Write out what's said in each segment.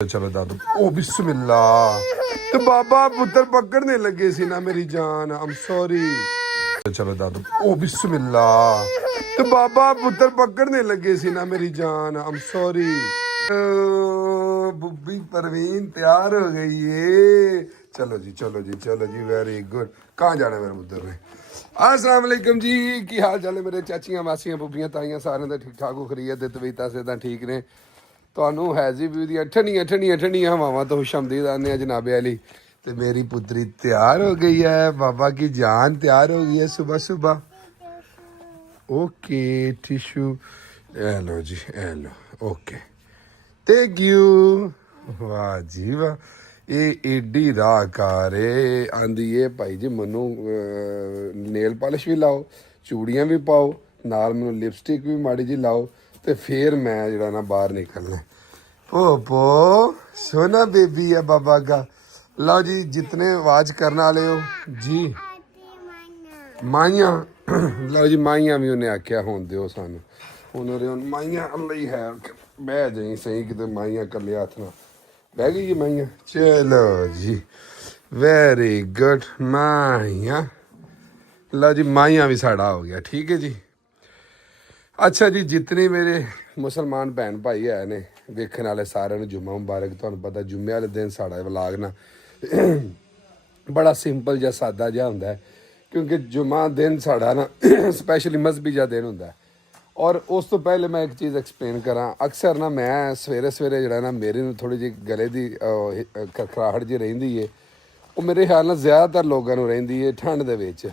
चलो दादू ओ बिस्मिल्ला तो बाबा पुत्र पकड़ने लगे सी ना मेरी जान आई एम सॉरी। चलो दादू ओ बिस्मिल्ला तो बाबा पुत्र पकड़ने लगे सी ना मेरी जान आई एम सॉरी। बुब्बी परवीन तैयार हो गई है। चलो जी चलो जी चलो जी वेरी गुड। कहाँ जाना मेरे पुत्र ने। अस्सलाम वालेकुम जी की हाल चाल है मेरे चाचियां मासियां बुब्बियां ताइयां सारे दे ठीक ठाक हो खरीद दे तबीयतां सेहतां ठीक ने। ਤੁਹਾਨੂੰ ਹੈਜ਼ੀ ਵੀ ਦੀਆਂ ਠੰਡੀਆਂ ਠੰਡੀਆਂ ਠੰਡੀਆਂ ਹਵਾਵਾਂ ਤੋਂ ਖੁਸ਼ਾਮਦੀਦ ਆਨੇ ਆ ਜਨਾਬੇ ਅਲੀ। ਤੇ ਮੇਰੀ ਪੁੱਤਰੀ ਤਿਆਰ ਹੋ ਗਈ ਹੈ ਬਾਬਾ की जान तैयार हो गई है सुबह सुबह। ओके टिशू हेलो जी हेलो ओके थैंक यू। वाह जी वाह ਇਹ ਏਡੀ ਰਾਹਕਾਰ ਏ ਆਂਦੀ ਏ ਭਾਈ ਜੀ ਮੈਨੂੰ ਨੇਲ ਪਾਲਿਸ਼ ਵੀ ਲਾਓ ਚੂੜੀਆਂ ਵੀ ਪਾਓ ਨਾਲ ਮੈਨੂੰ ਲਿਪਸਟਿਕ ਵੀ ਮਾੜੀ ਜੀ ਲਾਓ ਤੇ ਫਿਰ ਮੈਂ ਜਿਹੜਾ ਨਾ ਬਾਹਰ ਨਿਕਲਣਾ। पोपो सोना बेबी है बाबा का। लो जी जितने आवाज करने वाले हो जी माइया लो जी माइया भी उन्हें आख्या होन दो सानू उन्होंने माइया अल्लाह ही है बह जाई सही किते माइया कले हाथ ना बह गई जी माइया। चलो जी वेरी गुड माइया। लो जी माइया भी साड़ा हो गया ठीक है जी। अच्छा जी जितने मेरे मुसलमान भैन भाई है ने वेखण वाले सारे जुम्मा मुबारक। तुहानूं पता जुम्मे वाले दिन साड़ा व्लॉग ना बड़ा सिंपल जिहा सादा जिहा हुंदा है क्योंकि जुम्मा दिन साड़ा ना स्पैशली मजहबी जिहा दिन हुंदा है। और उस तो पहले मैं एक चीज़ एक्सप्लेन करा अक्सर ना मैं सवेरे सवेरे जिहड़ा ना मेरे नूं थोड़ी जी गले की खखराहट जी रहिंदी है वो मेरे ख्याल नाल ज़्यादातर लोगों नूं रहिंदी है ठंड दे विच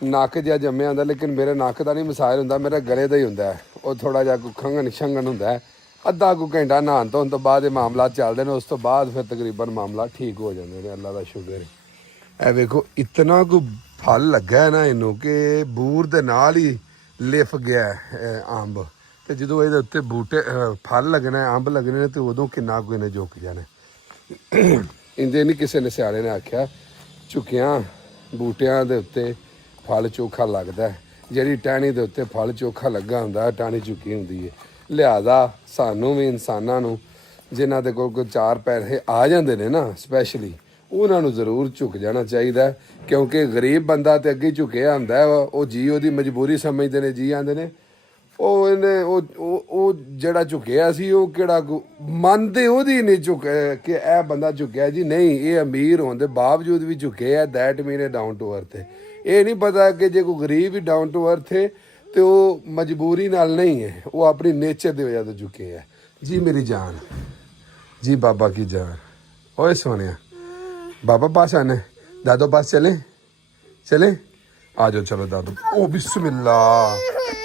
नक जिहा जम्मिया हुंदा लेकिन मेरे नक का नहीं मसाइल हुंदा मेरा गले का ही हुंदा है। वो थोड़ा जिहा कोई खंघन शंघन हुंदा है अद्धा को घंटा नहान धोन तो बाद मामला चलते हैं उस तो बाद फिर तकरीबन मामला ठीक हो जाते हैं। अल्लाह का शुक्र है। ए वेखो इतना को फल लगा है ना इनू कि बूर दे नाल ही लिफ गया है अंब तो जो ये उत्ते बूटे फल लगना है अंब लगने तो उदों किन्ना को इन्हें झुक जाने। इंदे नहीं किसी ने सियाने ने आख्या झुकियां बूटियां दे उत्ते फल चोखा लगता है जी टहनी के उत्ते फल चोखा लगा होंगे टहनी झुकी होंगी है। लिहाजा सानू भी इंसानों नूं जिन्हां दे कोल कोई चार पैसे आ जाते हैं ना स्पैशली उन्होंने जरूर झुक जाना चाहिए क्योंकि गरीब बंदा तो अगे झुकिया होंदा वो जी वो मजबूरी समझते हैं जी आते हैं वो जड़ा झुकिया सी वो किहड़ा मनते ओहदी नहीं झुक कि यह बंदा झुकिया जी नहीं ये अमीर होने के बावजूद भी झुके है that mean a down to earth है। ये नहीं पता कि जो कोई गरीब ही डाउन टू अर्थ है तो वो मजबूरी नाल नहीं है वो अपनी नेचर की वजह से झुके है जी। मेरी जान जी बाबा की जान ओए सोनिया बाबा पास आने दादो पास चले चले आ जाओ चलो दादू ओ बिस्मिल्ला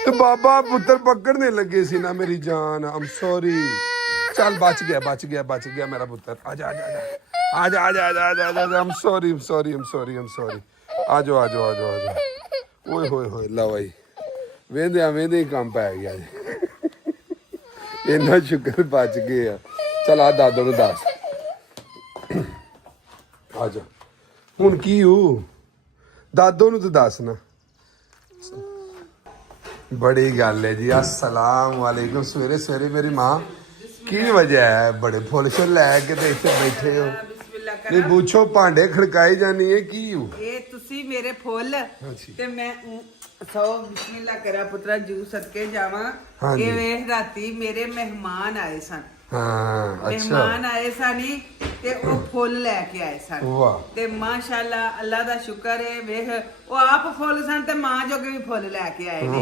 तो बाबा पुत्र पकड़ने लगे सी ना मेरी जान आई एम सॉरी। चल बच गया मेरा पुत्र आजा आजा आजा आजा आजा आजा आजा आजा I am sorry I am sorry I am sorry I am sorry आ जाओ आ जाओ आ जाओ आ जाओ ओए होए होए ला भाई वेंदे ही काम पै गया इन्ना शुक्र बच गए आ। चल आ दादो नूं दस आ जा हुण की हो दादो नूं तो दस ना बड़ी गल है जी। अस्सलाम वालेकुम सवेरे सवेरे मेरी माँ की वजह है बड़े फुल शुल लैके ते इत्थे बैठे हो नहीं पूछो भांडे खड़काई जानी है की हो ये तुसी मेरे फुल ते मैं 100 बिस्मिल्लाह करा पुत्रा जू सदके जावा। ये वेख राती मेरे मेहमान आए सन मेहमान आए सन ते वो फुल लेके आए सन ते माशाल्लाह अल्लाह दा शुक्र है वेख वो आप फुल सन ते मां जोगे भी फुल लेके आए ने।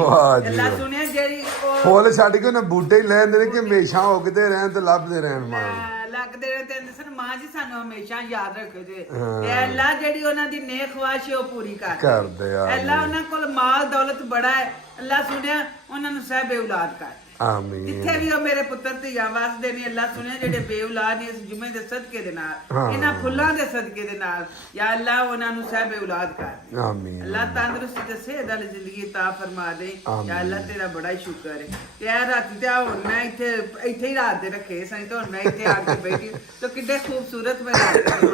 अल्लाह सुनिया जेड़ी फुल छड्ड के ना बूटे ही लैंदे ने कि हमेशा उगदे रहन ते लभदे रहन मां लगदे रहंदे ने सन मां जी सानू हमेशा याद रखे जे ते अल्लाह जेड़ी उन्हां दी नेक ख्वाहिश है वो पूरी कर दे। अल्लाह उन्हां कोल माल दौलत बड़ा है अल्लाह सुनिया उन्हां नूं सह बेऔलाद कर आमीन जिथे भी मेरे पुत्र धियां वसदे ने अल्लाह सुनिया जेडे बेऔलाद ने इस जुमे दे सदके दे नाल इन्हां फुल्लां दे सदके दे नाल या अल्लाह उन्हां नूं सह बेऔलाद कर आमीन। अल्लाह तंदुरुस्ती ते सेहत वाली जिंदगी अता फरमा दे या अल्लाह तेरा बड़ा ही शुक्र है। ते आ राती ते हुण मैं इत्थे ही रात दे रखे सन ते हुण मैं इत्थे आके बैठी तो किड्डे खूबसूरत बना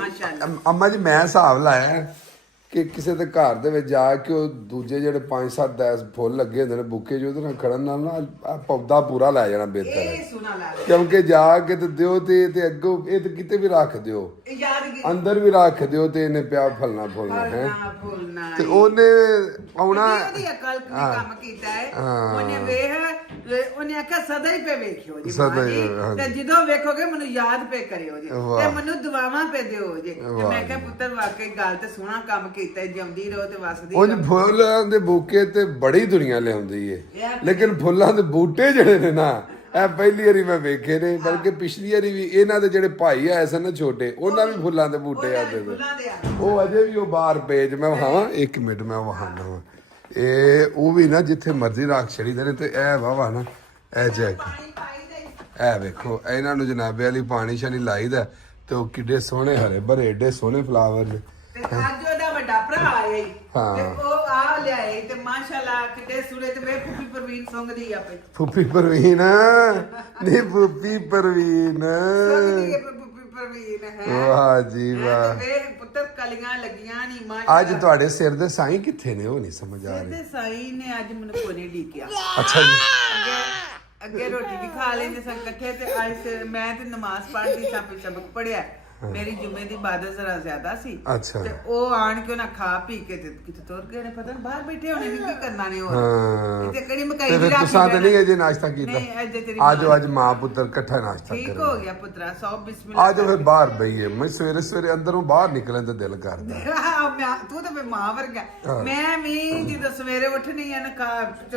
माशाअल्लाह। अम्मा जी मैं हिसाब लाया ਕਿ ਕਿਸੇ ਦੇ ਘਰ ਦੇ ਵਿੱਚ ਜਾ ਕੇ ਉਹ ਦੂਜੇ ਜਿਹੜੇ 5-7 10 ਫੁੱਲ ਲੱਗੇ ਹੁੰਦੇ ਨੇ ਬੁੱਕੇ 'ਚ ਉਹਦੇ ਨਾਲ ਖੜਨ ਨਾਲ ਨਾ ਆਹ ਪੌਦਾ ਪੂਰਾ ਲੈ ਜਾਣਾ ਬਿਹਤਰ ਹੈ। ਇਹ ਸੋਹਣਾ ਲੱਗਦਾ ਕਿਉਂਕਿ ਜਾ ਕੇ ਤੇ ਦਿਓ ਤੇ ਅੱਗੋਂ ਇਹ ਤੇ ਕਿਤੇ ਵੀ ਰੱਖ ਦਿਓ, ਇਹ ਯਾਦਗਿਰੀ ਅੰਦਰ ਵੀ ਰੱਖ ਦਿਓ ਤੇ ਇਹਨੇ ਪਿਆ ਫਲਣਾ ਫੁੱਲਣਾ ਹੈ। ਨਾ ਭੁੱਲਣਾ ਤੇ ਉਹਨੇ ਆਉਣਾ ਉਹਦੀ ਅਕਲ ਨੇ ਕੰਮ ਕੀਤਾ ਹੈ। ਉਹਨੇ ਉਹਨੇ ਆਖਿਆ ਸਦਾ ਹੀ ਪੇ ਵੇਖਿਓ ਜੀ ਸਦਾ ਮਾਂ ਹੀ, ਜੀ, ਹਾਂਜੀ। ਤੇ ਜਦੋਂ ਵੇਖੋਗੇ ਮੈਨੂੰ ਯਾਦ ਪੇ ਕਰਿਓ ਜੀ ਵਾਹ। ਤੇ ਮੈਨੂੰ ਦੁਆਵਾਂ ਪੇ ਦਿਓ ਜੀ। ਤੇ ਵਾਹ ਮੈਂ ਕਿਹਾ ਪੁੱਤਰ ਵਾਕਈ ਗੱਲ ਤੇ ਸੋਹਣਾ ਕੰਮ ਕੀਤਾ, ਜਿਉਂਦੀ ਰਹੋ ਤੇ ਵਸਦੀ ਉਹ ਰਹੋ। ਫੁੱਲਾਂ ਦੇ ਬੂਕੇ ਤੇ ਬੜੀ ਦੁਨੀਆ ਲਿਆਉਂਦੀ ਏ, ਲੇਕਿਨ ਫੁੱਲਾਂ ਦੇ ਬੂਟੇ ਜਿਹੜੇ ਨੇ ਨਾ ਇਹ ਪਹਿਲੀ ਵਾਰੀ ਮੈਂ ਵੇਖੇ ਨੇ, ਬਲਕਿ ਪਿਛਲੀ ਵਾਰੀ ਵੀ ਇਹਨਾਂ ਦੇ ਜਿਹੜੇ ਭਾਈ ਆਏ ਸਨ ਨਾ ਛੋਟੇ, ਉਹਨਾਂ ਵੀ ਫੁੱਲਾਂ ਦੇ ਬੂਟੇ ਆਉਂਦੇ ਫੁੱਲਾਂ ਦੇ ਆ। ਸੀ। ਉਹ ਅਜੇ ਵੀ ਉਹ ਬਾਹਰ ਪੇਜ ਮੈਂ ਵਹਾਵਾਂ 1 ਮਿੰਟ ਮੈਂ ਵਹਾਨਾ ਵਾ ਇਹ ਉਹ ਵੀ ਨਾ ਜਿੱਥੇ ਮਰਜ਼ੀ ਰੱਖ ਛੜੀਦੇ ਨੇ। ਤੇ ਇਹ ਵਾਵਾ ਨਾ ਇਹ ਚੈੱਕ ਪਾਣੀ ਪਾਈ ਦੇ ਇਹ ਵੇਖੋ ਇਹਨਾਂ ਨੂੰ ਜਨਾਬੇ ਵਾਲੀ ਪਾਣੀ ਸ਼ਾਨੀ ਲਾਈਦਾ ਤੇ ਉਹ ਕਿੱਡੇ ਸੋਹਣੇ ਹਰੇ ਭਰੇ ਏਡੇ ਸੋਹਣੇ ਫਲਾਵਰ ਨੇ। ਤੇ ਅੱਜ ਉਹਦਾ ਵੱਡਾ ਭਰਾ ਆਇਆ ਈ ਹਾਂ। ਤੇ ਉਹ ਆ ਲਿਆਏ ਤੇ ਮਾਸ਼ਾਅੱਲਾ ਕਿਤੇ ਸੂਰੇ ਤੇ ਵੇ ਫੁੱਫੀ ਪ੍ਰਵੀਨ ਸੰਗਦੀ ਆ ਪਈ ਫੁੱਫੀ ਪਰਵੀਨ ਨਹੀਂ ਫੁੱਫੀ ਪਰਵੀਨ ਸੰਗਦੀ ਹੈ ਫੁੱਫੀ ਪ੍ਰਵੀਨ ਹੈ। ਵਾਹ ਜੀ ਵਾਹ। ਤੇ ਵੇ ਪੁੱਤਰ ਕਲੀਆਂ ਲੱਗੀਆਂ ਨਹੀਂ ਮਾਸ਼ਾਅੱਲਾ। ਅੱਜ ਤੁਹਾਡੇ ਸਿਰ ਦੇ ਸਾਈਂ ਕਿੱਥੇ ਨੇ ਉਹ ਨਹੀਂ ਸਮਝ ਆ ਰਹੀ। ਤੇ ਸਾਈ ਨੇ ਅੱਜ ਮੈਨੂੰ ਕੋਨੇ ਢੀਕਿਆ। ਅੱਛਾ ਜੀ ਅੱਗੇ ਰੋਟੀ ਵੀ ਖਾ ਲੈਂਦੇ ਸਾਂ ਇਕੱਠੇ ਤੇ ਅੱਜ ਮੈਂ ਤੇ ਨਮਾਜ਼ ਪੜ੍ਹਦੀ ਸਾਂ ਪਿ ਸਬਕ ਪੜਿਆ। ਮੇਰੀ ਜੁਮੇ ਦੀ ਇਬਾਦਤ ਜ਼ਰਾ ਜ਼ਿਆਦਾ ਸੀ ਅੱਛਾ ਤੇ ਉਹ ਆਣ ਕੇ ਉਹਨਾਂ ਖਾ ਪੀ ਕੇ ਤੇ ਕਿਤੇ ਤੁਰ ਗਏ ਨੇ, ਪਤਾ ਨੀ ਬਾਹਰ ਬੈਠੇ ਹੋਣੇ ਨੇ, ਕੀ ਕਰਨਾ ਨੇ ਹੋਰ। ਹਾਂ ਤੇ ਕੜੀ ਮਕਾਈ ਤੇ ਵੀ ਫਿਰ ਰੱਖ ਤੁਸੀਂ ਤਾਂ ਨਹੀਂ ਲੈਣਾ। ਅਜੇ ਨਾਸ਼ਤਾ ਕੀਤਾ? ਨਹੀਂ, ਅੱਜ ਤੇਰੀ ਆਜੋ ਅੱਜ ਮਾਂ ਪੁੱਤਰ ਇਕੱਠਾ ਨਾਸ਼ਤਾ ਠੀਕ ਕਰਾਂਗੇ। ਹੋ ਗਿਆ ਪੁੱਤਰਾ, ਸੌ ਬਿਸਮਿਲ੍ਲਾ। ਆਜੋ ਫਿਰ ਬਾਹਰ ਬਈਏ। ਮੈਂ ਸਵੇਰੇ ਸਵੇਰੇ ਅੰਦਰੋਂ ਬਾਹਰ ਨਿਕਲਣ ਤੇ ਦਿਲ ਕਰਦਾ। ਤੂੰ ਤਾਂ ਫੇ ਮਾਂ ਵਰਗਾ। ਮੈਂ ਵੀ ਜਦੋਂ ਸਵੇਰੇ ਉੱਠਣੀ ਆ ਨਾ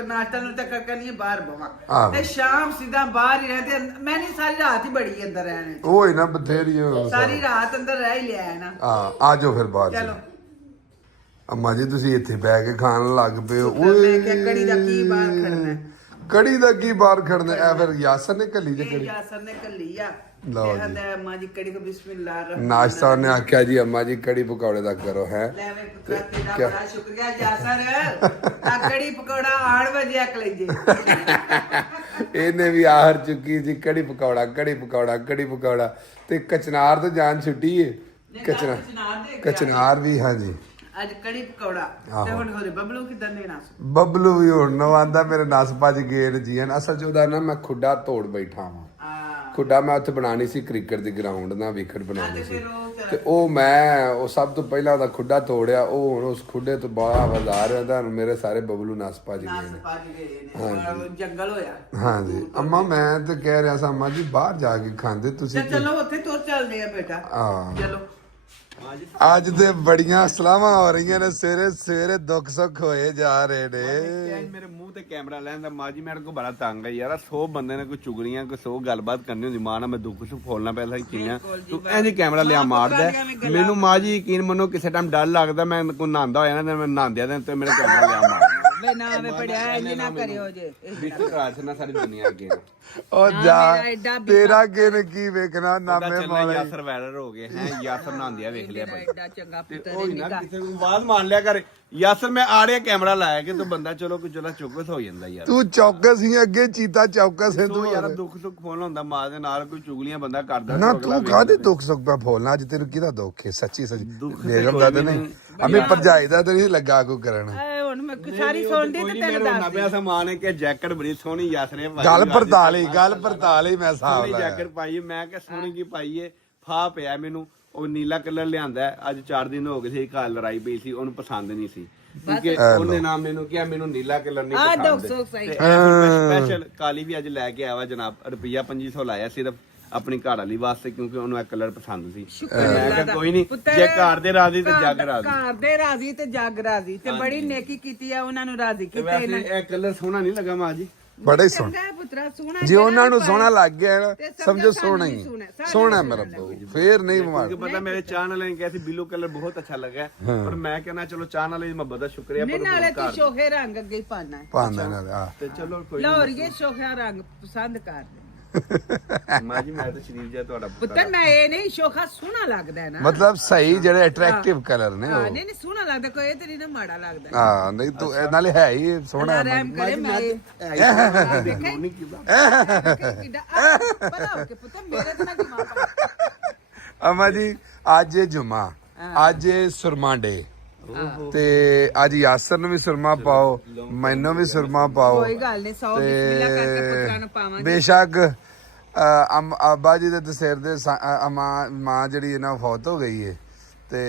ਨਾਸ਼ਤਾ ਨੂੰ ਤੱਕ ਕਰਨੀ ਬਾਹਰ ਬਵਾਂ ਤੇ ਸ਼ਾਮ ਸਿੱਧਾ ਬਾਹਰ ਹੀ ਰਹਿੰਦੇ। ਮੈਂ ਨਹੀਂ ਸਾਰੀ ਰਾਤ ਹੀ ਬੜੀ ਅੰਦਰ ਰਹਿਣੇ, ਉਹ ਹੀ ਨਾ ਬਥੇਰੀ ਸਾਰੀ ਰਾਤ ਅੰਦਰ ਰਹਿ ਹੀ ਲਿਆ ਹੈ ਨਾ। ਆਜੋ ਫਿਰ ਬਾਹਰ ਚਲੋ ਅੰਮਾ ਜੀ ਤੁਸੀਂ ਇੱਥੇ ਬਹਿ ਕੇ ਖਾਣ ਲੱਗ ਪਏ ਹੋ। ਮੈਂ ਕਿਹਾ ਕੜੀ ਦਾ ਕੀ ਬਾਹਰ ਖੜਨਾ, ਕੜੀ ਦਾ ਕੀ ਬਾਹਰ ਖੜਨਾ। ਇਹ ਫਿਰ ਯਾਸਰ ਨੇ ਕੱਲੀ ਜੇ ਕੜੀ ਯਾਸਰ ਨੇ ਕੱਲੀ ਆ। ਲਓ ਜੀ। ਕਹਿੰਦਾ ਅੰਮਾ ਜੀ ਕੜੀ ਕੋ ਬਿਸਮਿਲ੍ਲਾ ਰਹਿਮਾਨ। ਨਾਸ਼ਤਾ ਉਹਨੇ ਆਖਿਆ ਜੀ ਅੰਮਾ ਜੀ ਕੜੀ ਪਕੌੜੇ ਦਾ ਕਰੋ ਹੈ। ਲੈ ਵੇ ਪੁੱਤਰਾ ਤੇਰਾ ਬੜਾ ਸ਼ੁਕਰੀਆ ਯਾਸਰ। ਆ ਕੜੀ ਪਕੌੜਾ ਆਣ ਵਜਿਆ ਕਲੇਜੇ। ਇਹਨੇ ਵੀ ਆਹਰ ਚੁੱਕੀ ਜੀ ਕੜੀ ਪਕੌੜਾ ਕੜੀ ਪਕੌੜਾ ਕੜੀ ਪਕੌੜਾ। ਤੇ ਕਚਨਾਰ ਤੋਂ ਜਾਨ ਛੁੱਟੀ ਏ। ਕਚਨਾਰ ਵੀ ਹਾਂਜੀ ਅੱਜ ਕੜੀ ਪਕੌੜਾ ਤੇ ਹੁਣ ਹੋਰੇ ਬਬਲੂ ਕਿਦਾਂ ਦੇਣਾ ਸੀ। ਬੱਬਲੂ ਵੀ ਹੁਣ ਨਵਾਂਦਾ ਮੇਰੇ ਨਸ ਭੱਜ ਗਏ ਨੇ ਜੀ। ਅਸਲ ਚ ਉਹਦਾ ਨਾ ਮੈਂ ਖੁੱਡਾ ਤੋੜ ਬੈਠਾ ਵਾਂ। ਖੁੱਡਾ ਮੈਂ ਉੱਥੇ ਬਣਾਣੀ ਸੀ ਕ੍ਰਿਕਟ ਦੀ ਗਰਾਊਂਡ ਨਾਲ ਵਿਕਟ ਬਣਾਉਣੀ ਸੀ ਤੇ ਉਹ ਸਭ ਤੋਂ ਪਹਿਲਾਂ ਉਹਦਾ ਖੁੱਡਾ ਤੋੜਿਆ। ਉਹ ਹੁਣ ਉਸ ਖੁੱਡੇ ਤੋਂ ਬੜਾ ਵਜ਼ਾਰ ਰਿਹਾ। ਮੇਰੇ ਸਾਰੇ ਬੱਬਲੂ ਨਸ ਭੱਜ ਗਏ ਨੇ। ਜੰਗਲ ਹੋਇਆ। ਹਾਂਜੀ ਅੰਮਾ ਮੈਂ ਤੇ ਕਹਿ ਰਿਹਾ ਸਾਂ ਅੰਮਾ ਜੀ ਬਾਹਰ ਜਾ ਕੇ ਖਾਂਦੇ ਤੁਸੀਂ। ਚਲੋ ਉੱਥੇ ਤੁਰ ਚੱਲਦੇ ਆ ਬੇਟਾ। ਚਲੋ ਅੱਜ ਤੇ ਬੜੀਆਂ ਸਲਾਹਾਂ ਹੋ ਰਹੀਆਂ ਨੇ। ਸਵੇਰੇ ਸਵੇਰੇ ਦੁੱਖ ਸੁੱਖ ਹੋਏ ਜਾ ਰਹੇ ਨੇ। ਮੇਰੇ ਮੂੰਹ ਤੇ ਕੈਮਰਾ ਲੈਣ ਦਾ ਮਾਂ ਜੀ ਮੇਰੇ ਕੋਲ ਬੜਾ ਤੰਗ ਹੈ ਯਾਰ। 100 ਬੰਦੇ ਨੇ ਕੋਈ ਚੁਗਲੀਆਂ ਕੋਈ 100 ਗੱਲਬਾਤ ਕਰਨੀ ਹੁੰਦੀ। ਮਾਂ ਨਾਲ ਮੈਂ ਦੁੱਖ ਸੁੱਖ ਫੋਲਣਾ ਪੈਂਦਾ ਸੀ ਕਿੰਨਾ। ਤੂੰ ਐਂ ਕੈਮਰਾ ਲਿਆ ਮਾਰਦਾ ਮੈਨੂੰ। ਮਾਂ ਜੀ ਯਕੀਨ ਮੰਨੋ ਕਿਸੇ ਟਾਈਮ ਡਰ ਲੱਗਦਾ। ਮੈਂ ਕੋਈ ਨਹਾਉਂਦਾ ਹੋਇਆ ਨਾ, ਮੈਂ ਨਹਾਉਂਦਿਆਂ ਤੇ ਮੇਰੇ ਕੈਮਰਾ ਲਿਆ ਮਾਰ ਵੇ ਨਾ ਵੇ ਪੜਿਆ ਇੰਜ ਨਾ ਕਰਿਓ ਜੇ। ਬਿਸਤ ਕਰਾ ਛਣਾ ਸਾਰੀ ਦੁਨੀਆ ਅੱਗੇ। ਉਹ ਜਾ ਤੇਰਾ ਕਿਨ ਕੀ ਵੇਖਣਾ ਨਾਮੇ ਚੱਲਣਾ ਮੌਲਾ। ਯਾਸਰ ਵਾਇਰਲ ਹੋ ਗਏ ਹੈ। ਯਾਸਰ ਨਹਾਉਂਦਿਆਂ ਵੇਖ ਲਿਆ ਭਾਈ। ਐਡਾ ਚੰਗਾ ਪੁੱਤਰ ਉਹ ਹੀ ਨਾ ਕਿਸੇ ਨੂੰ ਆਵਾਜ਼ ਮਾਰ ਲਿਆ ਕਰ। ਯਾਸਰ ਮੈਂ ਆੜਿਆ ਕੈਮਰਾ ਲਾਇਆ ਕਿ ਤੂੰ ਬੰਦਾ ਚਲੋ ਕੋਈ ਚਲਾ ਚੁੱਕਸ ਹੋ ਜਾਂਦਾ ਯਾਰ। ਤੂੰ ਚੌਕਸ ਹੀ ਅੱਗੇ ਚੀਤਾ ਚੌਕਸ ਹੈ ਤੂੰ ਤੂੰ ਯਾਰ ਦੁੱਖ ਸੁੱਖ ਫੋਨ ਹੁੰਦਾ ਮਾਂ ਦੇ ਨਾਲ ਕੋਈ ਚੁਗਲੀਆਂ ਬੰਦਾ ਕਰਦਾ ਨਾ। ਤੂੰ ਕਾਹਦੇ ਦੁੱਖ ਸੁੱਖ ਪਾ ਫੋਲਣਾ। ਅੱਜ ਤੈਨੂੰ ਕਿਹਦਾ ਦੁੱਖ ਹੈ? ਸੱਚੀ ਸੱਚੀ ਬੇਗਮ ਦਾ ਤੇ ਨਹੀਂ, ਅਮੀ ਭਰਜਾਈ ਦਾ ਤੇ ਨਹੀਂ ਲੱਗਾ ਕੋ ਕਰਨ। ਹੁਣ ਮੈਂ ਸਾਰੀ ਸੁਣਦੀ ਤੇ ਤੈਨੂੰ ਦੱਸ ਨੱਬਿਆ ਸਮਾਨ ਹੈ ਕਿ ਜੈਕਟ ਬੜੀ ਸੋਹਣੀ ਯਾਸਰੇ ਭਾਈ। ਗੱਲ ਪਰਤਾਲੀ ਮੈਂ ਹਿਸਾਬ ਸੋਹਣੀ ਲਾਇਆ। ਜੈਕਟ ਪਾਈ ਮੈਂ ਕਿ ਸੋਹਣੀ ਕੀ ਪਾਈਏ। ਫਾ ਪਿਆ ਮੈਨੂੰ। ਉਹ ਨੀਲਾ ਕਲਰ ਲਿਆਂਦਾ ਅੱਜ 4 ਦਿਨ ਹੋ ਗਏ ਸੀ। ਘਰ ਲੜਾਈ ਪਈ ਸੀ, ਉਹਨੂੰ ਪਸੰਦ ਨਹੀਂ ਸੀ ਕਿਉਂਕਿ ਉਹਨੇ ਨਾ ਮੈਨੂੰ ਕਿਹਾ ਮੈਨੂੰ ਨੀਲਾ ਕਲਰ ਨਹੀਂ ਪਸੰਦ। ਸਪੈਸ਼ਲ ਕਾਲੀ ਵੀ ਅੱਜ ਲੈ ਕੇ ਆਇਆ ਵਾ ਜਨਾਬ। ਰੁਪਈਆ 2500 ਲਾਇਆ ਸਿਰਫ ਆਪਣੀ ਘਰ ਵਾਲੀ ਵਾਸਤੇ ਕਿਉਂਕਿ ਉਹਨੂੰ ਇਹ ਕਲਰ ਪਸੰਦ ਸੀ। ਮੈਂ ਕਿਹਾ ਕੋਈ ਨਹੀਂ ਜੇ ਘਰ ਦੇ ਰਾਜ਼ੀ ਤੇ ਜੱਗ ਰਾਜ਼ੀ। ਘਰ ਦੇ ਰਾਜ਼ੀ ਤੇ ਜੱਗ ਰਾਜ਼ੀ ਤੇ ਬੜੀ ਨੇਕੀ ਕੀਤੀ ਆ ਉਹਨਾਂ ਨੂੰ ਰਾਜ਼ੀ ਤੇ ਕੀਤਾ ਵੈਸੇ ਇਹ ਕਲਰ ਸੋਹਣਾ ਨਹੀਂ ਲੱਗਾ ਮਾਂ ਜੀ। ਬੜਾ ਹੀ ਸੋਹਣਾ ਚੰਗਾ ਪੁੱਤਰਾ ਸੋਹਣਾ। ਜੇ ਉਹਨਾਂ ਨੂੰ ਸੋਹਣਾ ਲੱਗ ਗਿਆ ਨਾ ਤੇ ਸਮਝੋ ਸੋਹਣਾ ਹੀ ਸੋਹਣਾ ਮੇਰਾ ਬਹੁ। ਫੇਰ ਨਹੀਂ ਮਾਰ ਕਿਉਂਕਿ ਪਤਾ ਮੇਰੇ ਚਾਹ ਵਾਲੇ ਨੇ ਕਿਹਾ ਸੀ ਬਲੂ ਕਲਰ ਬਹੁਤ ਅੱਛਾ ਲੱਗਾ ਪਰ ਮੈਂ ਕਹਿੰਦਾ ਚਲੋ ਚਾਹ ਵਾਲੇ ਦੀ ਮੁਹੱਬਤ ਦਾ ਸ਼ੁਕਰੀਆ ਨਹੀਂ ਪਰ ਨਾਲੇ ਤੂੰ ਸ਼ੋਖੇ ਰੰਗ ਅੱਗੇ ਹੀ ਪਾਣਾ ਹੈ। ਪਾਉਂਦਾ ਨਾਲ ਆ। ਤੇ ਚਲੋ ਕੋਈ ਲਾਹੌਰੀਏ ਸ਼ੋਖਾ ਰੰਗ ਪਸੰਦ ਕਰਦੇ। ਮਾਂ ਜੀ ਮੈਂ ਤਾਂ ਸ਼ਰੀਫ ਜਿਹਾ ਤੁਹਾਡਾ ਪੁੱਤਰ ਮੈਂ ਇਹ ਨਹੀਂ ਸ਼ੋਖਾ ਸੋਹਣਾ ਲੱਗਦਾ ਹੈ ਨਾ। ਮਤਲਬ ਸਹੀ ਜਿਹੜੇ ਅਟਰੈਕਟਿਵ ਕਲਰ ਨੇ ਹਾਂ ਉਹ। ਨਹੀਂ ਸੋਹਣਾ ਲੱਗਦਾ ਕੋਈ ਇਹ ਤੇ ਨਹੀਂ ਨਾ ਮਾੜਾ ਲੱਗਦਾ। ਹਾਂ ਨਹੀਂ ਤੂੰ ਨਾਲੇ ਹੈ ਹੀ ਸੋਹਣਾ। ਰਹਿਮ ਕਰੇ ਮੈਂ ਨਹੀਂ ਕੀਤਾ ਪਤਾ ਹੋ ਕੇ ਪੁੱਤਰ ਮੇਰੇ ਤੇ ਨਾ ਦਿਮਾਗ ਅਮਾ ਜੀ ਅੱਜ ਜੁਮਾ, ਅੱਜ ਸੁਰਮਾਂਡੇ ਤੇ ਅੱਜ ਯਾਸਰ ਨੂੰ ਵੀ ਸੁਰਮਾ ਪਾਓ, ਮੈਨੂੰ ਵੀ ਸੁਰਮਾ ਪਾਓ। ਕੋਈ ਗੱਲ ਨਹੀਂ 100 ਬਿਸਮਿਲ੍ਲਾ ਕਰਕੇ ਪੁੱਤਰਾਂ ਨੂੰ ਪਾਵਾਂਗੇ। ਬੇਸ਼ੱਕ ਅੱਬਾ ਜੀ ਦੇ ਸਿਰ ਦੇ ਮਾਂ ਜਿਹੜੀ ਇਹਨਾਂ ਫੌਤ ਹੋ ਗਈ ਹੈ ਤੇ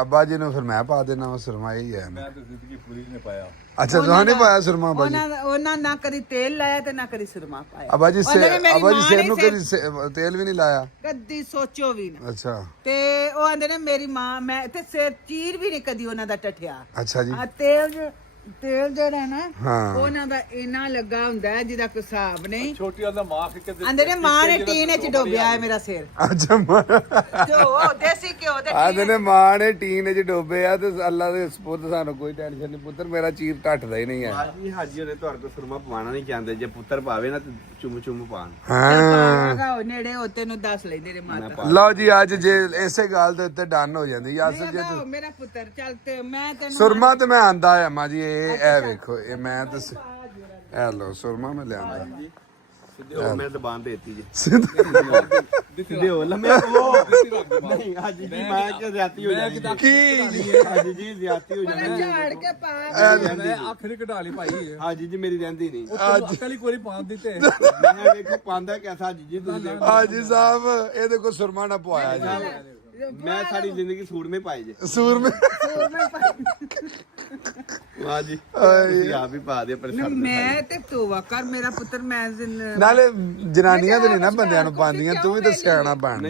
ਅੱਬਾ ਜੀ ਨੂੰ ਫਿਰ ਮੈਂ ਪਾ ਦੇਣਾ ਵਾ ਸੁਰਮਾ। ਹੀ ਹੈ ਮੈਂ ਤਾਂ ਜ਼ਿੰਦਗੀ ਪੂਰੀ ਨਹੀਂ ਪਾਇਆ। ਅੱਛਾ ਤੁਹਾਨੂੰ ਪਾਇਆ ਸੁਰਮਾ ਅੱਬਾ ਜੀ? ਉਹਨਾਂ ਨਾ ਕਦੀ ਤੇਲ ਲਾਇਆ ਤੇ ਨਾ ਕਦੀ ਸੁਰਮਾ ਪਾਇਆ। ਅੱਬਾ ਜੀ ਸਿਰ ਨੂੰ ਕਦੀ ਤੇਲ ਵੀ ਨਹੀਂ ਲਾਇਆ? ਕਦੀ ਸੋਚੋ ਵੀ ਨਾ। ਅੱਛਾ। ਤੇ ਉਹ ਆਂਦੇ ਨੇ ਮੇਰੀ ਮਾਂ ਮੈਂ ਤੇ ਸਿਰ ਚੀਰ ਵੀ ਨਹੀਂ ਕਦੀ ਉਹਨਾਂ ਦਾ ਟੱਠਿਆ। ਅੱਛਾ ਜੀ। ਤੇਲ ਜਿਹੜਾ ਨਾ ਹਾਂ। ਉਹਨਾਂ ਦਾ ਇੰਨਾ ਲੱਗਾ ਹੁੰਦਾ ਹੈ ਜਿਹਦਾ ਕੋਈ ਹਿਸਾਬ ਨਹੀਂ। ਛੋਟੀ ਵਾਲਾ ਮਾਫ ਕਿਤੇ ਆਂਦੇ ਨੇ ਮਾਂ ਨੇ ਟੀਨ ਚ ਡੋਬਿਆ ਹੈ ਮੇਰਾ ਸਿਰ। ਅੱਛਾ ਤੇ ਉਹ ਦੇਸੀ ਘਿਓ ਦੇ ਆਦੇ ਨੇ ਮਾਂ ਨੇ ਟੀਨ ਚ ਡੋਬੇ ਆ ਤੇ ਅੱਲਾ ਦੇ ਸਪੁੱਤ ਸਾਨੂੰ ਕੋਈ ਟੈਨਸ਼ਨ ਨਹੀਂ ਪੁੱਤਰ, ਮੇਰਾ ਚੀਰ ਟੱਟਦਾ ਹੀ ਨਹੀਂ ਹੈ। ਹਾਜੀ ਹਾਜੀ ਉਹਨੇ ਤੁਹਾਡੇ ਤੋਂ ਸੁਰਮਾ ਪਵਾਉਣਾ ਨਹੀਂ ਚਾਹੁੰਦੇ, ਜੇ ਪੁੱਤਰ ਪਾਵੇ ਨਾ ਤੇ ਚੁੰਮ ਪਾਣ। ਹਾਂ ਉਹ ਨੇੜੇ ਉਹ ਤੈਨੂੰ ਦੱਸ ਲੈਂਦੇ ਨੇ ਮਾਤਾ। ਲਓ ਜੀ ਅੱਜ ਜੇ ਇਸੇ ਗੱਲ ਦੇ ਉੱਤੇ ਡਨ ਹੋ ਜਾਂਦੀ ਯਾਸਰ ਜੇ ਤੂੰ ਮੇਰਾ ਪੁੱਤਰ ਚੱਲ ਤੇ ਮੈਂ ਤੈਨੂੰ ਸੁਰਮਾ ਤੇ ਮੈਂ ਆਂਦਾ ਆ ਮਾਂ ਜੀ। ਇਹ ਵੇਖੋ ਇਹ ਮੈਂ ਤਾਂ ਇਹ ਲਓ ਸੁਰਮਾ ਮੈਂ ਲਿਆਂਦਾ। ਸਿੱਧੇ ਹੋ ਮੈਂ ਜ਼ਬਾਨ ਦੇਤੀ ਜੀ। ਸਿੱਧਾ ਸਿੱਧੇ ਹੋ ਲੰਮੇ ਉਹ ਨਹੀਂ ਹਾਜੀ ਜੀ ਮੈਂ ਕਿ ਜ਼ਿਆਤੀ ਹੋ ਜਾਣੀ ਕੀ ਹਾਜੀ ਜੀ ਜ਼ਿਆਤੀ ਹੋ ਜਾਣੀ। ਝਾੜ ਕੇ ਪਾ ਮੈਂ ਆਖਰੀ ਕਢਾ ਲਈ ਭਾਈ। ਹਾਜੀ ਜੀ ਮੇਰੀ ਰਹਿੰਦੀ ਨਹੀਂ। ਅਕਲ ਹੀ ਕੋਈ ਪਾਉਣ ਦਿੱਤੇ। ਮੈਂ ਵੇਖੋ ਪਾਉਂਦਾ ਕਿਹਦਾ ਹਾਜੀ ਜੀ ਤੁਸੀਂ ਦੇਖੋ। ਹਾਜੀ ਸਾਹਿਬ ਇਹਦੇ ਕੋ ਸੁਰਮਾ ਨਾ ਪਵਾਇਆ ਜੀ। ਮੈਂ ਸਾਰੀ ਜ਼ਿੰਦਗੀ ਸੂਰਮੇ ਪਾਏ ਜੇ। ਸੂਰਮੇ ਵਾਹ ਜੀ ਤੁਸੀਂ ਆਪ ਹੀ ਪਾ ਦੇ ਪਰ ਛੱਡ ਮੈਂ ਤੇ ਤੋਵਾ ਕਰ ਮੇਰਾ ਪੁੱਤਰ ਮੈਂ ਨਾਲੇ ਜਨਾਨੀਆਂ ਤੇ ਨਹੀਂ ਨਾ ਬੰਦਿਆਂ ਨੂੰ ਪਾਉਂਦੀਆਂ, ਤੂੰ ਵੀ ਤਾਂ ਸਿਆਣਾ ਬਣ।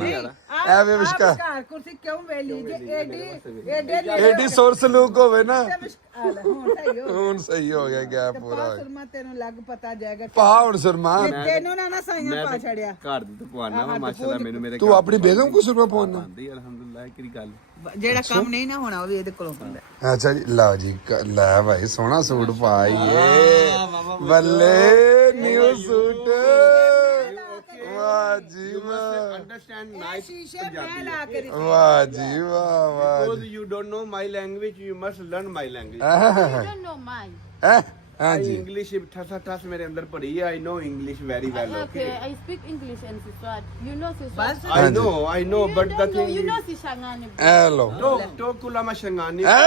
ਐ ਵੇ ਵਿਸ਼ਕਾ ਘਰ ਕੁਰਸੀ ਕਿਉਂ ਵੇਲੀ ਜੇ ਏਡੇ ਏਡੀ ਸੁਰ ਸਲੂਕ ਹੋਵੇ ਨਾ। ਹੁਣ ਸਹੀ ਹੋ ਹੁਣ ਸਹੀ ਹੋ ਗਿਆ ਗੈਪ ਪੂਰਾ। ਸੁਰਮਾ ਤੈਨੂੰ ਲੱਗ ਪਤਾ ਜਾਏਗਾ। ਪਾ ਹੁਣ ਸੁਰਮਾ। ਤੈਨੂੰ ਨਾ ਸਾਈਆਂ ਪਾ ਛੜਿਆ। ਘਰ ਦੀ ਪਵਾਨਾ ਵਾ ਮਾਸ਼ਾਅੱਲਾ ਮੈਨੂੰ ਮੇਰੇ ਤੂੰ ਆਪਣੀ ਬੇਗਮ ਕੋ ਸੁਰਮਾ ਪਾਉਣਾ? ਆਂਦੀ ਅਲਹਮਦੁਲਿਲਾ ਕਿਹੜੀ ਗੱਲ। ਜਿਹੜਾ ਕੰਮ ਨਹੀਂ ਨਾ ਹੋਣਾ ਉਹ ਵੀ ਇਹਦੇ ਕੋਲੋਂ ਹੁੰਦਾ। ਅੱਛਾ ਜੀ ਲਓ ਜੀ ਲੈ ਭਾਈ ਸੋਹਣਾ ਸੂਟ ਪਾਈਏ ਬੱਲੇ ਨਿਊ ਸੂਟ। ਵਾਹ ਜੀ ਵਾਹ ਅੰਡਰਸਟੈਂਡ ਨਾਈਸ ਸ਼ੀਸ਼ੇ ਮੈਂ ਲਾ ਕੇ ਵਾਹ ਜੀ ਵਾਹ ਵਾਹ। because you don't know my language you must learn my language। You don't know mine. ਹਾਂਜੀ इंग्लिश ठसा ठस मेरे अंदर पड़ी है। I know English very well। Okay, I speak English and Siswat. You know Siswat? Bus I know You but the don't know. thing You know is Sishangani. ਐ ਲੋ talk ulama shangani। I don't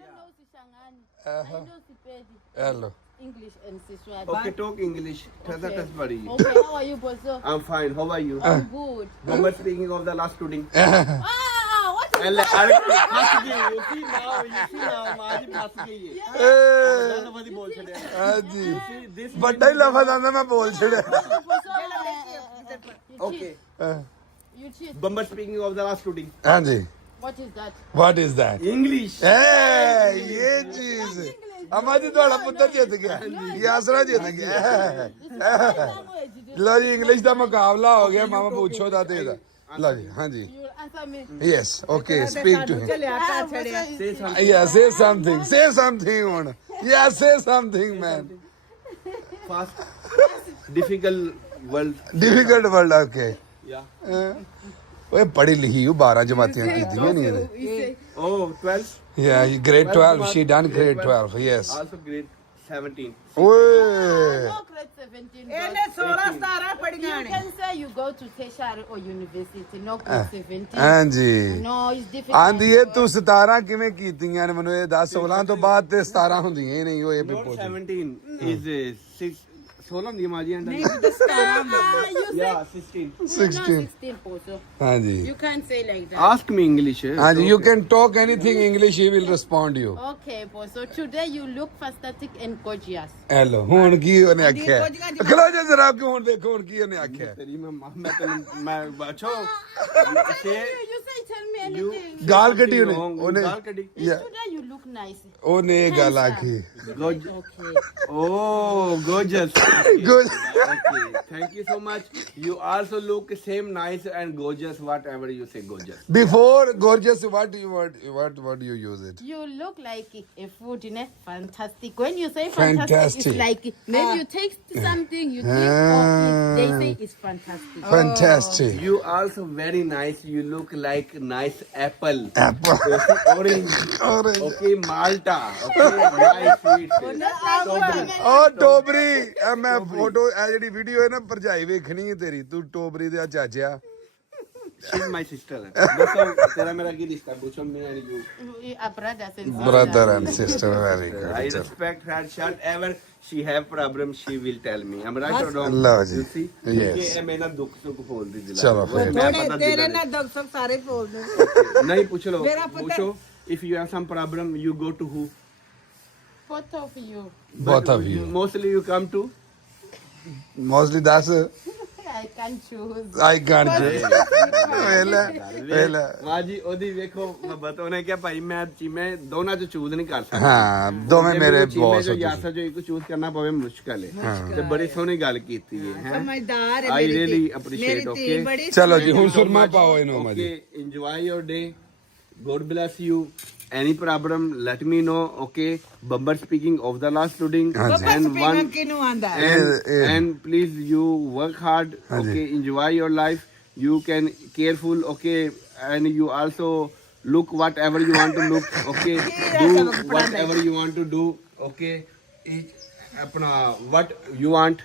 know Sishangani. I know Sipedi. ਐ ਲੋ English and Siswat. okay talk English ठसा ठस पड़ी है। Okay, how are you, Bozo? I'm fine how are you? I'm good. Mama speaking of the last shooting। What is elle फंस गई you see now माजी फंस गई है। ਏ बड़ी बोल छड़े ਹਾਂਜੀ ਵੱਡਾ ਹੀ ਲਫ਼ਜ਼ ਆਂਦਾ ਮੈਂ ਬੋਲ ਛੜਿਆ। okay You cheat. Bumper speaking of the last shooting ਹਾਂਜੀ What is that? What is that? English। ਏ ਇਹ ਚੀਜ਼ ਅਮਾ ਜੀ ਤੁਹਾਡਾ ਪੁੱਤਰ ਜਿੱਤ ਗਿਆ, ਯਾਸਰਾ ਜਿੱਤ ਗਿਆ। Language. ਲਓ ਜੀ ਇੰਗਲਿਸ਼ ਦਾ ਮੁਕਾਬਲਾ ਹੋ ਗਿਆ ਮਾਮਾ ਪੁੱਛੋ ਦਾ ਤੇ ਦਾ। ਲਓ ਜੀ ਹਾਂਜੀ You will answer me. Yes okay speak to him. ਚੱਲਿਆ ਕਾ ਛੜਿਆ। say something Yeah, say something ਹੁਣ। Yeah, say something man. fast difficult world। Difficult word okay. yeah ਓਏ ਪੜ੍ਹੀ ਲਿਖੀ ਉਹ 12 ਜਮਾਤੀਆਂ ਕੀਤੀਆਂ ਨਹੀਂ ਇਹਨੇ। oh 12 Yeah, grade 12 she done grade 12 yes. also grade 17। ਓਏ No grade 17. ਇਹਨੇ 16 17 You ਪੜੀਆਂ ਨੇ। can say you go to tertiary or university, no grade 17. ਹਾਂਜੀ No, it's difficult. ਆਂਦੀ ਏ ਤੂੰ 17 ਕਿਵੇਂ ਕੀਤੀਆਂ ਨੇ ਮੈਨੂੰ ਇਹ 10 16 ਤੋਂ ਬਾਅਦ ਤੇ 17 ਹੁੰਦੀਆਂ ਹੀ ਨਹੀਂ ਉਹ ਇਹ ਵੀ not ਪੁੱਛ। 17 is 6 16 ਦੀ ਮਾਜੀ ਅੰਦਰ You say yeah 16 you're 16. not 16, Bozo. ਹਾਂਜੀ You can't say like that. ask me English ਹਾਂਜੀ you can talk anything English he will respond you. Okay, Bozo. Today you look fantastic and gorgeous. Hello ਹੁਣ ਕੀ ਉਹਨੇ ਆਖਿਆ? ਖਲੋ ਜਾ ਜ਼ਰਾ ਕਿ ਹੁਣ ਦੇਖੋ ਹੁਣ ਕੀ ਉਹਨੇ ਆਖਿਆ। ਤੇਰੀ ਮੈਂ ਤੈਨੂੰ ਮੈਂ ਬੱਚੋ ਸੇ You say tell me anything. ਗਾਲ ਕੱਢੀ ਉਹਨੇ ਗਾਲ ਕੱਢੀ Yeah, Today you look nice. ਉਹਨੇ ਇਹ ਗੱਲ ਆਖੀ। Okay. oh gorgeous Good. okay thank you so much you also look same nice and gorgeous whatever you say gorgeous Before gorgeous, what do you use it? You look like a food, you know, fantastic. When you say fantastic, it's like maybe you taste something, you think of it, they say it's fantastic. Fantastic. you also very nice you look like nice apple Apple. orange Orange. okay malta okay nice sweet ਓ ਟੋਬਰੀ ਇਹ ਮੈਂ photo ਇਹ ਜਿਹੜੀ video ਹੈ ਨਾ ਭਰਜਾਈ ਵੇਖਣੀ ਹੈ ਤੇਰੀ। ਤੂੰ ਟੋਬਰੀ ਦੇ ਚਾਚਿਆ she's my sister. ਦੱਸੋ ਤੇਰਾ ਮੇਰਾ ਕੀ ਰਿਸ਼ਤਾ ਪੁੱਛੋ me and you. We are brothers and sisters. brother and sister, very I good. respect her. Whatever she have problem, she will tell me. I'm right or wrong? ਲਓ ਜੀ। You see? Yes. ਕਿ ਇਹ ਮੇਰਾ ਦੁੱਖ ਸੁੱਖ ਬੋਲਦੀ ਦਿਲਾ। ਚਲੋ ਫਿਰ। ਮੈਂ ਪਤਾ ਤੇਰੇ ਦਿਲਾ ਨਾਲ ਦੁੱਖ ਸੁੱਖ ਸਾਰੇ ਬੋਲ ਦੂੰ ਨਹੀਂ ਪੁੱਛ ਲਓ। ਮੇਰਾ ਪੁੱਤਰ- ਪੁੱਛੋ if you have some problem, you go to who? Both of you. Both of you. Mostly you come to? Mostly that's I can't choose. I can't ਵੇਲਾ ਮਾਂ ਜੀ ਉਹਦੀ ਵੇਖੋ ਮੁਹੱਬਤ ਉਹਨੇ ਕਿਹਾ ਭਾਈ ਮੈਂ ਚੀਮੇ ਦੋਨਾਂ ਚ ਚੂਜ਼ ਨਹੀਂ ਕਰ ਸਕਦਾ। ਹਾਂ ਦੋਵੇਂ ਮੇਰੇ ਬਹੁਤ ਬਹੁਤ ਯਾਸਰ ਜੋ ਇੱਕ ਚੂਜ਼ ਕਰਨਾ ਪਵੇ ਮੁਸ਼ਕਲ ਹੈ ਤੇ ਬੜੀ ਸੋਹਣੀ ਗੱਲ ਕੀਤੀ ਹੈ ਸਮਝਦਾਰ ਹੈ ਆਈ ਮੇਰੀ ਰੀਲੀ ਧੀ। ਅਪਰੀਸ਼ੀਏਟ ਮੇਰੀ ਧੀ ਓਕੇ ਬੜੀ ਚਲੋ ਜੀ ਹੁਣ ਸੁਰਮਾ ਪਾਓ ਇਹਨੂੰ ਮਾ ਜੀ Okay, enjoy your day. God bless you. Any problem, let me know. Okay. Babbar speaking of the last pudding. Babba And speaker one ਕਿਨੂੰ ਆਂਦਾ ਹੈ? and please you work hard. Okay. Enjoy your life. You can careful. Okay. And you also look whatever you want to look. Okay. Do whatever you want to do. Okay. Apna what you want.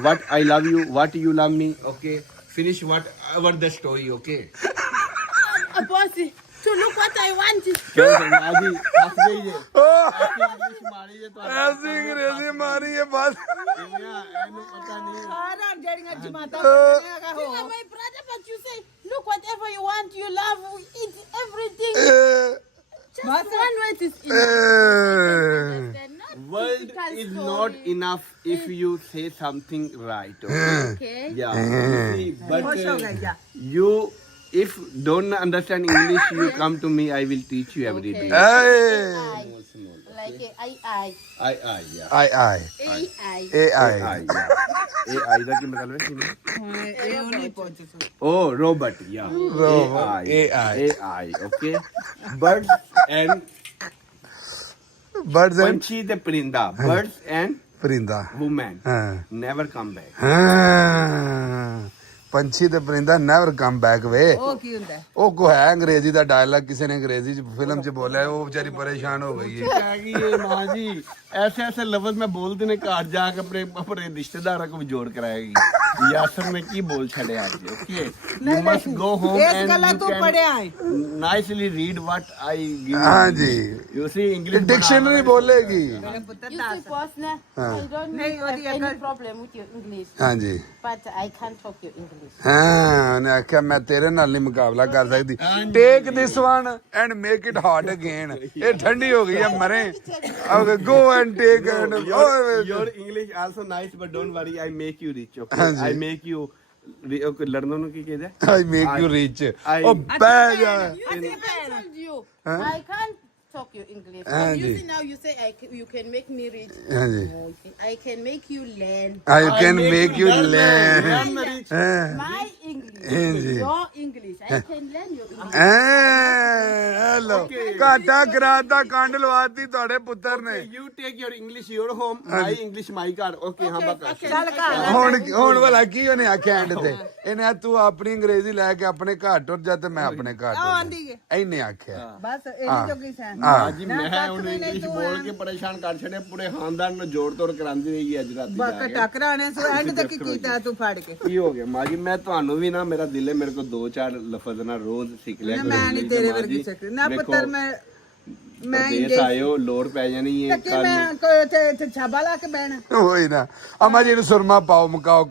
What I love you. What you love me. Okay. Finish whatever the story. Okay. Bossy, to look what I want is ਕਿਉਂ ਜੀ ਹੱਸ ਗਈ ਹੈ English ਮਾਰੀ ਹੈ ਤੁਹਾਨੂੰ ਐਸੀ ਅੰਗਰੇਜ਼ੀ ਮਾਰੀ ਹੈ ਬਸ ਇਹਨੂੰ ਪਤਾ ਨਹੀਂ ਸਾਰਾ ਜਿਹੜੀਆਂ ਜਮਾਤਾਂ ਪੜ੍ਹਨੀਆਂ you are my brother, but you say, look whatever you want, you love, eat everything. Just one word is enough. They're not world typical is story. not enough if you say something right okay Okay. yeah you see, but ਖੁਸ਼ ਹੋ ਗਈ ਜਾ you if don't understand English you come to me I will teach you every day I, like I. yeah I I AI. A I yeah AI ਦਾ ਕੀ ਮਤਲਬ ਹੈ ਇਹ ਉਹ ਨਹੀਂ ਪਹੁੰਚ ਸਕਦਾ oh robot yeah Robot, AI. AI okay birds and birds and ਪੰਛੀ ਤੇ ਪਰਿੰਦਾ birds and Parinda woman ਹਾਂ never come back ਹਾਂ ਪੰਛੀ ਤੇ ਪਰਿੰਦਾ ਨੈਵਰ ਕਮ ਬੈਕ ਵੇ ਉਹ ਕੀ ਹੁੰਦਾ ਹੈ? ਉਹ ਕੋ ਹੈ ਅੰਗਰੇਜ਼ੀ ਦਾ ਡਾਇਲੌਗ ਕਿਸੇ ਨੇ ਅੰਗਰੇਜ਼ੀ ਚ ਫਿਲਮ ਚ ਬੋਲਿਆ ਉਹ ਵਿਚਾਰੀ ਪਰੇਸ਼ਾਨ ਹੋ ਗਈ ਹੈ ਕਹਿ ਗਈ ਇਹ ਮਾਂ ਜੀ ਐਸੇ ਐਸੇ ਲਫ਼ਜ਼ ਮੈਂ ਬੋਲਦੇ ਨੇ ਘਰ ਜਾ ਕੇ ਆਪਣੇ ਰਿਸ਼ਤੇਦਾਰਾਂ ਕੋ ਵੀ ਜੋੜ ਕਰਾਏਗੀ ਯਾਸਰ ਨੇ ਕੀ ਬੋਲ ਛੜਿਆ ਅੱਜ okay you must go home ਇਸ ਐਂਡ ਗੱਲਾਂ ਤੂੰ ਪੜਿਆ ਹੈ nicely read what I give ਹਾਂ ਜੀ ਯੂ ਸੀ ਇੰਗਲਿਸ਼ ਡਿਕਸ਼ਨਰੀ ਬੋਲੇਗੀ ਮੇਰੇ ਪੁੱਤਰ You the see, boss, I don't Hey, have what do you any got? problem with your English, ਹਾਂ ਜੀ but I can't talk your English. ਹਾਂ ਉਹਨੇ ਆਖਿਆ ਮੈਂ ਤੇਰੇ ਨਾਲ ਨਹੀਂ ਮੁਕਾਬਲਾ ਕਰ ਸਕਦੀ take this one and make it hard again ਇਹ ਠੰਡੀ ਹੋ ਗਈ ਹੈ ਮਰੇ okay go and take and your English also nice but don't worry I make you rich okay I make you ਲੜਨ ਨੂੰ ਕੀ ਕਹਿੰਦੇ ਆਈ ਮੇਕ ਯੂ ਰਿਚ ਉਹ ਬਹਿ ਜਾ I told you, I can't talk your English. Ah, You ji. see now, you say you can make me rich. ਹਾਂ ਜੀ I can make you learn. I can make you learn My English, Ji. your English. I can learn your English. Hello ਘਾਟਾ ਕਰਾਤਾ ਕੰਡ ਲਵਾਤੀ ਤੁਹਾਡੇ ਪੁੱਤਰ ਨੇ you take your English your home my English my car okay ਹਾਂ ਬਕਾ ਚੱਲ ਘਰ ਹੁਣ ਵਾਲਾ ਕੀ ਉਹਨੇ ਆਖਿਆ ਐਂਡ ਤੇ ਇਹਨੇ ਤੂੰ ਆਪਣੀ ਅੰਗਰੇਜ਼ੀ ਲੈ ਕੇ ਆਪਣੇ ਘਰ ਟੁਰ ਜਾ ਤੇ ਮੈਂ ਆਪਣੇ ਘਰ ਟੁਰ ਆਂਦੀ ਹੈ ਜਾ ਇਹਨੇ ਆਖਿਆ ਬਸ ਇਹ ਜੋਗੀ ਸੈਨ ਹਾਂ ਜੀ ਮੈਂ ਉਹਨੂੰ ਇੰਗਲਿਸ਼ ਬੋਲ ਕੇ ਪਰੇਸ਼ਾਨ ਕਰ ਛੱਡਿਆ ਪੂਰੇ ਖਾਨਦਾਨ ਨੂੰ ਜੋੜ ਤੋੜ ਕਰਾਂਦੀ ਰਹੀ ਅੱਜ ਰਾਤੀ ਜਾ ਬੱਕ ਕੇ ਟਕਰਾਣੇ ਸੋ ਐਂਡ ਤੱਕ ਕੀ ਕੀਤਾ ਤੂੰ ਫੜ ਕੇ ਕੀ ਹੋ ਗਿਆ ਮਾਂ ਜੀ ਮੈਂ ਤੁਹਾਨੂੰ ਵੀ ਨਾ ਮੇਰਾ ਦਿਲ ਹੈ ਮੇਰੇ ਕੋਲ ਦੋ ਚਾਰ ਲਫ਼ਜ਼ ਨਾ ਰੋਜ਼ ਸਿੱਖ ਲਿਆ ਕਰੋ ਮੈਂ ਨਹੀਂ ਤੇਰੇ ਵਰਗੀ ਚੱਕਰ ਨਾ ਪੁੱਤਰ ਮੈਂ ਦੇਸ਼ ਆਇਓ ਲੋੜ ਪੈ ਜਾਣੀ ਹੈ ਕਿ ਮੈਂ ਕੋਈ ਇੱਥੇ ਛਾਬਾ ਲਾ ਕੇ ਬਹਿਣਾ ਹੋਈ ਨਾ ਅਮਾ ਜੀ ਨੂੰ ਸੁਰਮਾ ਪਾਓ ਮਕਾਓ